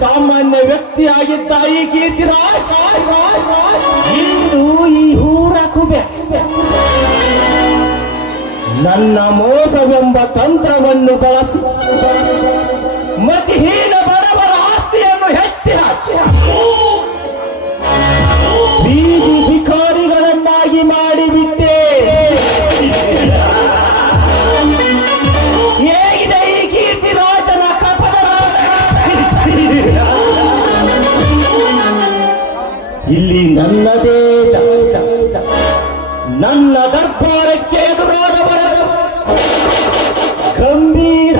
ಸಾಮಾನ್ಯ ವ್ಯಕ್ತಿಯಾಗಿದ್ದ ಈ ಕೀರ್ತಿರಾಜ್ ಇಂದು ಈ ಹೂರ ಕುಬೆ. ನನ್ನ ಮೋಸವೆಂಬ ತಂತ್ರವನ್ನು ಬಳಸಿ ಮತಿಹೀನ ಬಡವರ ಆಸ್ತಿಯನ್ನು ಹೆಚ್ಚಿ ಹಾಕಿ ಇಲ್ಲಿ ನನ್ನದೇ ನನ್ನ ದರ್ಬಾರಕ್ಕೆ ಎದುರಾಗಬಾರದು ಗಂಭೀರ.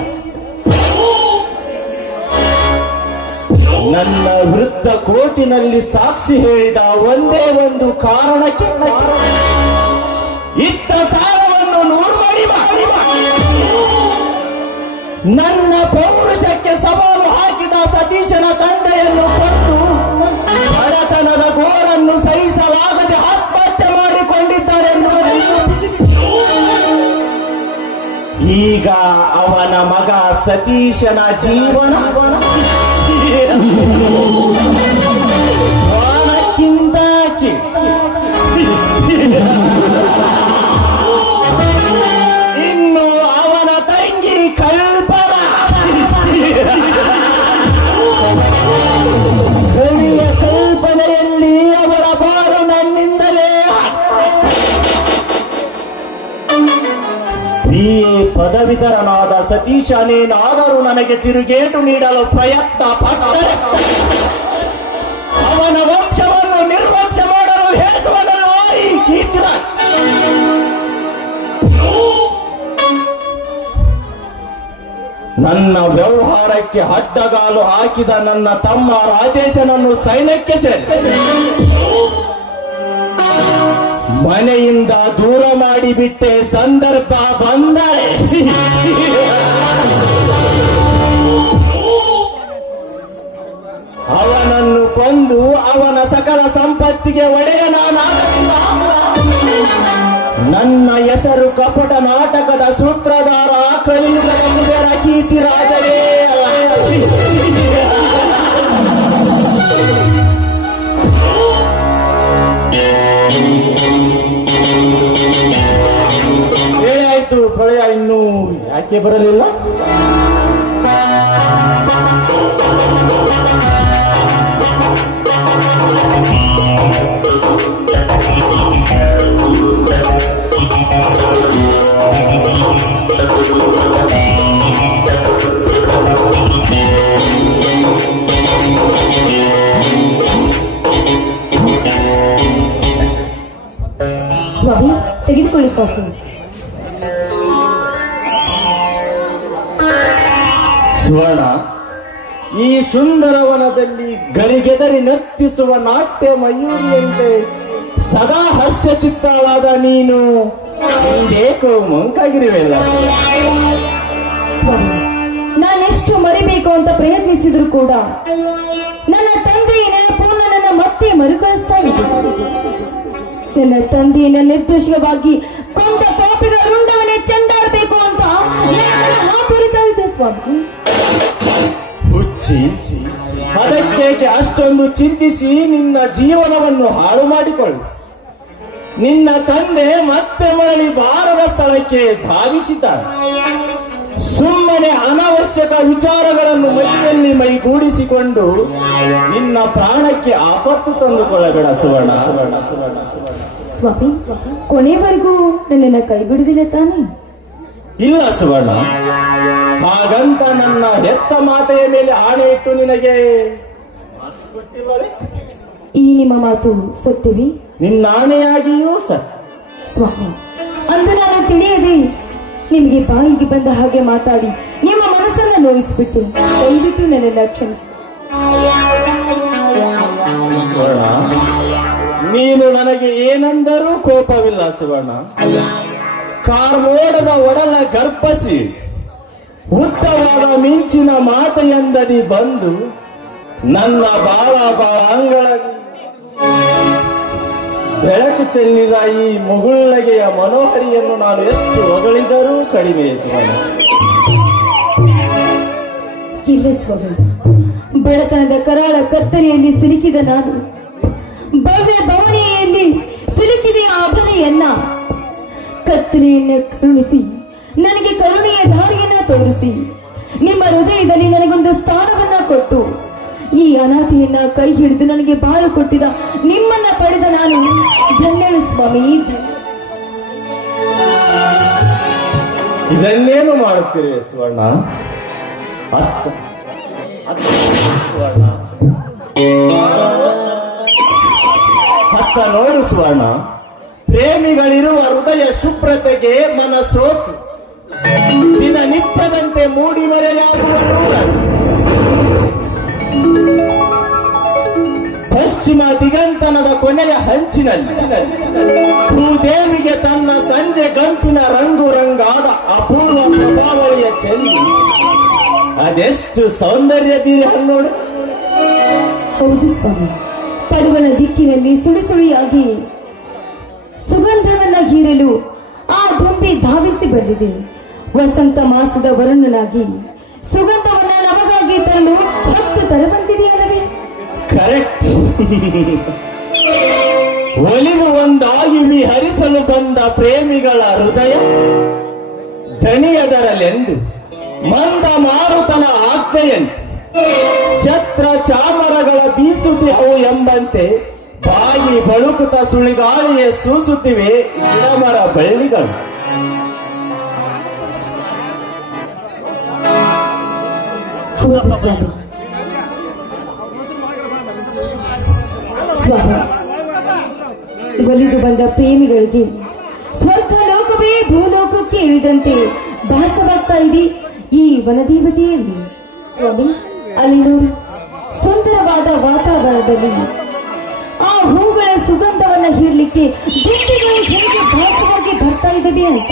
ನನ್ನ ವೃತ್ತ ಕೋಟಿನಲ್ಲಿ ಸಾಕ್ಷಿ ಹೇಳಿದ ಒಂದೇ ಒಂದು ಕಾರಣಕ್ಕೆ ಇತ್ತ ನನ್ನ ಪೌರುಷಕ್ಕೆ ಸವಾಲು ಹಾಕಿದ ಸತೀಶನ ತಂದೆಯನ್ನು ಕೊಂದು ಬಡತನದ ಗೋರನ್ನು ಸಹಿಸಲಾಗದೆ ಆತ್ಮಹತ್ಯೆ ಮಾಡಿಕೊಂಡಿದ್ದಾರೆಂದು. ಈಗ ಅವನ ಮಗ ಸತೀಶನ ಜೀವನ ಪ್ರಾಣಕ್ಕಿಂತಾಕಿ ಪದವೀಧರನಾದ ಸತೀಶನೇನಾದರೂ ನನಗೆ ತಿರುಗೇಟು ನೀಡಲು ಪ್ರಯತ್ನ ಪಟ್ಟರೆ. ಅವನ ವಂಶವನ್ನು ನಿರ್ವಂಶ ಮಾಡಲು ಹೇಸುವನಲ್ಲ ನನ್ನ ವ್ಯವಹಾರಕ್ಕೆ ಅಡ್ಡಗಾಲು ಹಾಕಿದ ನನ್ನ ತಮ್ಮ ರಾಜೇಶನನ್ನು ಸೈನ್ಯಕ್ಕೆ ಸೇರಿ. ಮನೆಯಿಂದ ದೂರ ಮಾಡಿಬಿಟ್ಟೆ ಸಂದರ್ಭ ಬಂದರೆ. ಅವನನ್ನು ಕೊಂದು ಅವನ ಸಕಲ ಸಂಪತ್ತಿಗೆ ಒಡೆಯ ನನ್ನ ಹೆಸರು ಕಪಟ ನಾಟಕದ ಸೂತ್ರಧಾರ ಕಲಿಯುಗದ ಕೀರ್ತಿ ರಾಜರೇ ಹೇಳಾಯ್ತು ಪ್ರಳಯ ಇನ್ನು ಯಾಕೆ ಬರಲಿಲ್ಲ? ನಾಟ್ಯ ಮಯೂರಿಯಂತೆ ಸದಾ ಹರ್ಷ ಚಿತ್ತಾಳಾದ ನೀನು. ಏಕೋ ಮಂಕಾಗಿರುವೆಲ್ಲ. ನಾನೆಷ್ಟು ಮರಿಬೇಕು ಅಂತ ಪ್ರಯತ್ನಿಸಿದ್ರು ಕೂಡ ನನ್ನ ತಂದೆಯ ನೆನಪು ನನ್ನ ಮತ್ತೆ ಮರುಕಳಿಸ್ತಾ ಇದೆ. ನನ್ನ ತಂದೆಯನ್ನ ನಿರ್ದೋಷವಾಗಿ ಕೊಂದ ಪಾಪಿಗಳ ರುಂಡವನ್ನೇ ಚಂದಾಡಬೇಕು ಅಂತ ನನ್ನ ಹಾತೊರಿತಾ ಇದೆ ಸ್ವಾಮಿ. ಹುಚ್ಚಿ ಅದಕ್ಕೇಕೆ ಅಷ್ಟೊಂದು ಚಿಂತಿಸಿ ನಿನ್ನ ಜೀವನವನ್ನು ಹಾಳು ಮಾಡಿಕೊಳ್ಳು. ನಿನ್ನ ತಂದೆ ಮತ್ತೆ ಮರಳಿ ಬಾರದ ಸ್ಥಳಕ್ಕೆ ಧಾವಿಸಿದ್ದಾರೆ ಸುಮ್ಮನೆ ಅನವಶ್ಯಕ ವಿಚಾರಗಳನ್ನು ಮೈಯಲ್ಲಿ ಮೈಗೂಡಿಸಿಕೊಂಡು ನಿನ್ನ ಪ್ರಾಣಕ್ಕೆ ಆಪತ್ತು ತಂದುಕೊಳ್ಳಬೇಡ ಸುವರ್ಣ. ಸುವರ್ಣ ಸುವರ್ಣ ಸುವರ್ಣ ಸ್ವಾಮಿ ಕೊನೆವರೆಗೂ ನನ್ನ ಕೈ ಬಿಡುವುದಿಲ್ಲ ತಾನೇ? ಇಲ್ಲ ಸುವರ್ಣ. ಹಾಗಂತ ನನ್ನ ಹೆತ್ತ ಮಾತೆಯ ಮೇಲೆ ಆಣೆ ಇಟ್ಟು ನಿನಗೆ? ಈ ನಿಮ್ಮ ಮಾತು ಸತ್ಯವಿ? ನಿನ್ನಾಣೆಯಾಗಿಯೂ ಆಣೆಯಾಗಿಯೂ ಸತ್ಯ ಸ್ವಾಮಿ ಅಂದು ನಾನು ತಿಳಿಯದೆ ನಿಮಗೆ ಬಾಯಿಗೆ ಬಂದ ಹಾಗೆ ಮಾತಾಡಿ ನಿಮ್ಮ ಮನಸ್ಸನ್ನ ನೋಯಿಸ್ಬಿಟ್ಟು ದಯವಿಟ್ಟು ನನ್ನೆಲ್ಲ ಕ್ಷಮಿಸಿ. ಸುವರ್ಣ ನೀನು ನನಗೆ ಏನಂದರೂ ಕೋಪವಿಲ್ಲ ಸುವರ್ಣ. ಕಾರ್ಮೋಡದ ಒಡಲ ಗರ್ಪಸಿ ಉತ್ತವಾದ ಮಿಂಚಿನ ಮಾತೆಯಂದದಿ ಬಂದು ನನ್ನ ಬಾಳ ಬಾಳಂಗಳಲ್ಲಿ ಬೆಳಕು ಚೆಲ್ಲಿದ ಈ ಮುಗುಳ್ಳಗೆಯ ಮನೋಹರಿಯನ್ನು ನಾನು ಎಷ್ಟು ಹೊಗಳಿದರೂ ಕಡಿಮೆ ಬಡತನದ ಕರಾಳ ಕತ್ತಲೆಯಲ್ಲಿ ಸಿಲುಕಿದ ನಾನು, ಭವ್ಯ ಭವನೆಯಲ್ಲಿ ಸಿಲುಕಿದ ಆ ಅಭನೆಯನ್ನ ಕತ್ತಲೆಯನ್ನ ಕರುಣಿಸಿ, ನನಗೆ ಕರುಣೆಯ ದಾರಿಯನ್ನ ತೋರಿಸಿ, ನಿಮ್ಮ ಹೃದಯದಲ್ಲಿ ನನಗೊಂದು ಸ್ಥಾನವನ್ನ ಕೊಟ್ಟು ಈ ಅನಾಥೆಯನ್ನ ಕೈ ಹಿಡಿದು ನನಗೆ ಬಾಳು ಕೊಟ್ಟಿದ ನಿಮ್ಮನ್ನ ಪಡೆದ ನಾನು ಧನ್ಯಳು ಸ್ವಾಮಿ. ಇದನ್ನೇನು ಮಾಡುತ್ತೀರಿ ಸುವರ್ಣ? ಅತ್ತ ಅತ್ತ ಸುವರ್ಣ. ಅತ್ತ ನೋಡು ಸುವರ್ಣ. ಪ್ರೇಮಿಗಳಿರುವ ಹೃದಯ ಶುಭ್ರತೆಗೆ ಮನಸ್ಸೋತು. ದಿನನಿತ್ಯದಂತೆ ಮೂಡಿ ಮರೆಯಾಗುವ. ಪಶ್ಚಿಮ ದಿಗಂತನದ ಕೊನೆಯ ಹಂಚಿನಲ್ಲಿ ಭೂದೇವಿಗೆ ತನ್ನ ಸಂಜೆ ಗಂಪಿನ ರಂಗು ರಂಗಾದ ಅಪೂರ್ವ ಪ್ರಭಾವಳಿಯ ಚೆಲ್ಲಿ. ಅದೆಷ್ಟು ಸೌಂದರ್ಯ ಬೀರಿ ಹಣ್ಣೋಡು ಹೌದು ಸ್ವಾಮಿ. ಪಡುವನ ದಿಕ್ಕಿನಲ್ಲಿ ಸುಳಿ ಸುಳಿಯಾಗಿ ಸುಗಂಧವನ್ನ ಹೀರಲು ಆ ದುಂಬಿ ಧಾವಿಸಿ ಬಂದಿದೆ. ವಸಂತ ಮಾಸದ ವರುಣನಾಗಿ ಸುಗಂಧವನ್ನ ತರಲು ಹತ್ತು ಕರೆಕ್ಟ್ ಒಲಿವು ಒಂದಾಗಿ ವಿಹರಿಸಲು ಬಂದ ಪ್ರೇಮಿಗಳ ಹೃದಯ ದಣಿಯದರಲೆಂದು, ಮಂದ ಮಾರುತನ ಆಜ್ಞೆಯಂತೆ, ಛತ್ರ ಚಾಮರಗಳ ಬೀಸುತ್ತಿಹವು ಎಂಬಂತೆ, ಬಾಯಿ ಬಳುಕುತ ಸುಳಿಗಾಳಿಯೇ ಸೂಸುತ್ತಿವೆ ಗಿಡಮರ ಬಳ್ಳಿಗಳು. ಒಲಿದು ಬಂದ ಪ್ರೇಮಿಗಳಿಗೆ ಸ್ವರ್ಗ ಲೋಕವೇ ಭೂಲೋಕಕ್ಕೆ ಇಳಿದಂತೆ ಭಾಸವಾಗ್ತಾ ಇದೆ ಈ ವನದೇವತೆಯಲ್ಲಿ. ಸ್ವಾಮಿ ಅಲ್ಲಿನ ಸುಂದರವಾದ ವಾತಾವರಣದಲ್ಲಿ ಆ ಹೂಗಳ ಸುಗಂಧವನ್ನ ಹೀರ್ಲಿಕ್ಕೆ ದುಂಬಿಗಳು ಹೇಗೆ ಭಾಸವಾಗಿ ಬರ್ತಾ ಇದ್ದವೆ ಅಂತ.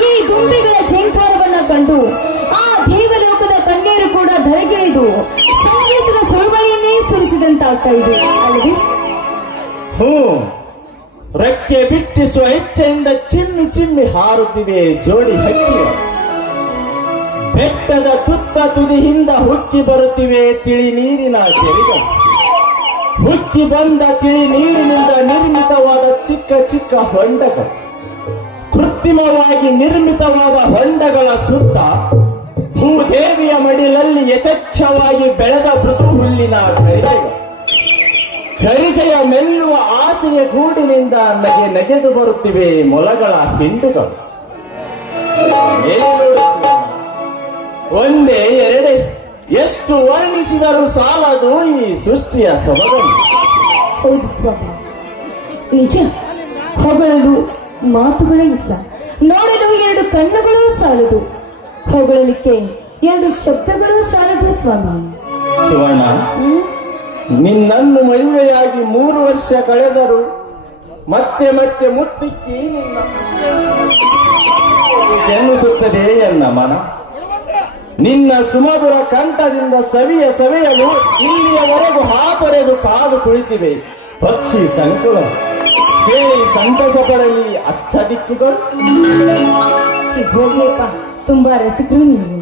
ಈ ದುಂಬಿಗಳ ಜಂಕಾರವನ್ನ ಕಂಡು ಆ ದೇವಲೋಕದ ಸುರಿಸಿದಂತಾಗ್ತಾ ಇದೆ ಅಲ್ಲವೇ ಹ್ಞೂ. ರೆಕ್ಕೆ ಬಿಚ್ಚಿಸುವ ಹೆಚ್ಚೆಯಿಂದ ಚಿಮ್ಮಿ ಚಿಮ್ಮಿ ಹಾರುತ್ತಿವೆ ಜೋಡಿ ಹಕ್ಕಿ ಬೆಟ್ಟದ ತುತ್ತ ತುದಿಯಿಂದ ಹುಕ್ಕಿ ಬರುತ್ತಿವೆ ತಿಳಿ ನೀರಿನ ಕೆರೆಗ ಹುಕ್ಕಿ ಬಂದ ತಿಳಿ ನೀರಿನಿಂದ ನಿರ್ಮಿತವಾದ ಚಿಕ್ಕ ಚಿಕ್ಕ ಹೊಂಡಗಳು ಕೃತ್ರಿಮವಾಗಿ ನಿರ್ಮಿತವಾದ ಹೊಂಡಗಳ ಸುತ್ತ ಭೂದೇವಿಯ ಮಡಿಲಲ್ಲಿ ಯಥೇಚ್ಛವಾಗಿ ಬೆಳೆದ ಮೃದು ಹುಲ್ಲಿನ ಕರಿಗೆಗಳು ಕರಿಗೆಯ ಮೆಲ್ಲುವ ಆಸೆಯ ಗೂಡಿನಿಂದ ನಗೆ ನೆಗೆದು ಬರುತ್ತಿವೆ ಮೊಲಗಳ ಹಿಂಡುಗಳು. ಒಂದೇ ಎರಡೇ. ಎಷ್ಟು ವರ್ಣಿಸಿದರೂ ಸಾಲದು ಈ ಸೃಷ್ಟಿಯ ಸೊಬಗನ್ನು. ನಿಜ. ಹೊಗಳಲು ಮಾತುಗಳೇ ಇಲ್ಲ. ನೋಡಲು ಎರಡು ಕಣ್ಣುಗಳು ಸಾಲದು. ಹೊಗಳಲಿಕ್ಕೆ ಎರಡು ಶಬ್ದಗಳು ಸಾಲದು ಸ್ವಾಮಿ. ಸುವರ್ಣ? ನಿನ್ನನ್ನು ಮದುವೆಯಾಗಿ ಮೂರು ವರ್ಷ ಕಳೆದರು ಮತ್ತೆ ಮತ್ತೆ ಮುತ್ತಿಕ್ಕಿ ನಿನ್ನ ಎನ್ನಿಸುತ್ತದೆ ಎನ್ನ ಮನ? ನಿನ್ನ ಸುಮಧುರ ಕಂಠದಿಂದ ಸವಿಯ ಸವಿಯಲು ಇಲ್ಲಿಯವರೆಗೂ ಹಾಪರೆದು ಕಾದು ಕುಳಿತಿವೆ. ಪಕ್ಷಿ ಸಂಕುಲ, ಕೇಳಿ ಸಂತಸ ಪಡಲಿ ಅಷ್ಟ ದಿಕ್ಕುಗಳು ತುಂಬಾ ರಸಿಕರು ನೀವು.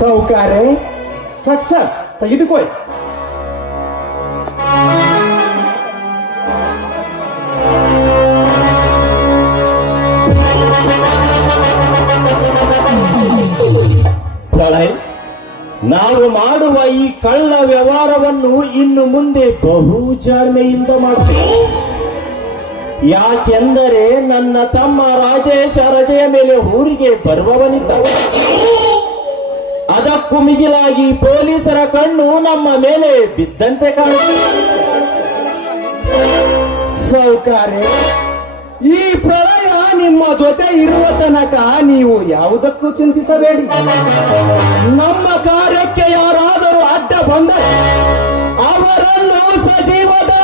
ಸೌಕರ್ಯ ಸಕ್ಸಸ್ ತೆಗೆದುಕೊಳ್ಳಿ ನಾವು ಮಾಡುವ ಈ ಕಳ್ಳ ವ್ಯವಹಾರವನ್ನು ಇನ್ನು ಮುಂದೆ ಬಹು ಜಾಣ್ಮೆಯಿಂದ ಮಾಡ್ತೇವೆ ಯಾಕೆಂದರೆ ನನ್ನ ತಮ್ಮ ರಾಜೇಶ ರಜೆಯ ಮೇಲೆ ಊರಿಗೆ ಬರುವವನಿದ್ದ ಅದಕ್ಕೂ ಮಿಗಿಲಾಗಿ ಪೊಲೀಸರ ಕಣ್ಣು ನಮ್ಮ ಮೇಲೆ ಬಿದ್ದಂತೆ ಕಾಣುತ್ತೆ. ಈ ಪ್ರಳಯ ನಿಮ್ಮ ಜೊತೆ ಇರುವ ತನಕ ನೀವು ಯಾವುದಕ್ಕೂ ಚಿಂತಿಸಬೇಡಿ. ನಮ್ಮ ಕಾರ್ಯಕ್ಕೆ ಯಾರಾದರೂ ಅಡ್ಡ ಬಂದರೆ ಅವರನ್ನು ಸಜೀವದಾನ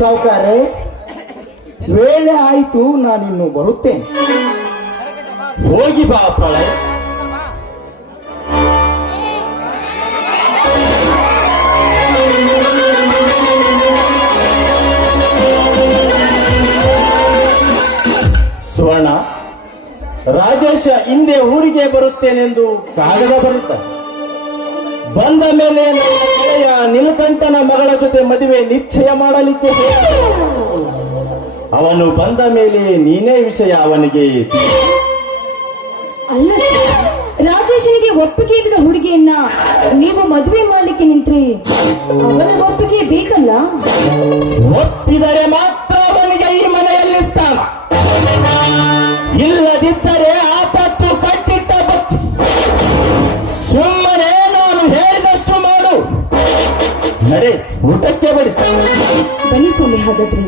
ಸೌಕರ್ಯ ವೇಳೆ ಆಯಿತು, ನಾನಿನ್ನು ಬರುತ್ತೇನೆ. ಹೋಗಿ ಬಾ ಪ್ರಳಯ. ಸುವರ್ಣ, ರಾಜೇಶ ಹಿಂದೆ ಊರಿಗೆ ಬರುತ್ತೇನೆಂದು ಕಾಗದ ಬರುತ್ತ ಬಂದ ಮೇಲೆ ನನ್ನ ಗೆಳೆಯ ಮಗಳ ಜೊತೆ ಮದುವೆ ನಿಶ್ಚಯ ಮಾಡಲಿಕ್ಕೆ ಅವನು ಬಂದ ಮೇಲೆ ನೀನೇ ವಿಷಯ ಅವನಿಗೆ. ಅಲ್ಲ ರಾಜೇಶನಿಗೆ ಒಪ್ಪಿಗೆ ಇಲ್ಲದ ಹುಡುಗಿಯನ್ನ ನೀವು ಮದುವೆ ಮಾಡಲಿಕ್ಕೆ ನಿಂತ್ರಿ. ಅವರ ಒಪ್ಪಿಗೆ ಬೇಕಲ್ಲ? ಒಪ್ಪಿದರೆ ಮಾತ್ರ ಅವನಿಗೆ ಈ ಮನೆಯಲ್ಲಿ ಸ್ಥಾನ. ಇಲ್ಲದಿದ್ದರೆ ಆಪತ್ತು ನಡೆ ಊಟಕ್ಕೆ ಬಡಿಸ ಬನ್ನಿ ಸ್ವಾಮಿ ಹಾಗಾದ್ರೆ.